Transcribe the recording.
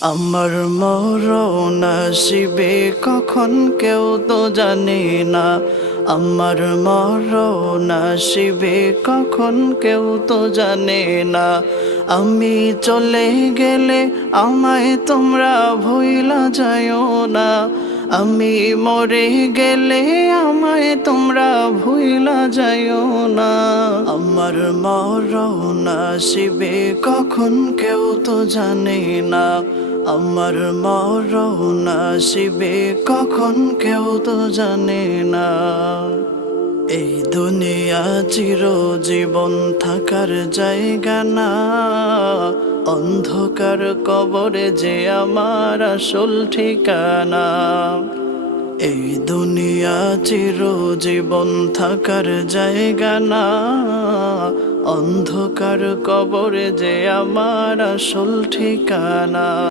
আমার মরণ আসিবে কখন কেউ তো জানে না। আমার মরণ আসিবে কখন কেউ তো জানে না। আমি চলে গেলে আমায় তোমরা ভুইলা যাইও না। আমি মরে গেলে আমায় তোমরা ভুইলা যাইও না। আমার মরণ আসিবে কখন কেউ তো জানে না। আমার মরণ আসিবে কখন কেউ তো জানে না। এই দুনিয়া চিরজীবন থাকার জায়গা না। অন্ধকার কবরে যে আমার আসল ঠিকানা। এই দুনিয়া চিরজীবন থাকার জায়গা না। অন্ধকার কবরে যে আমার আসল ঠিকানা।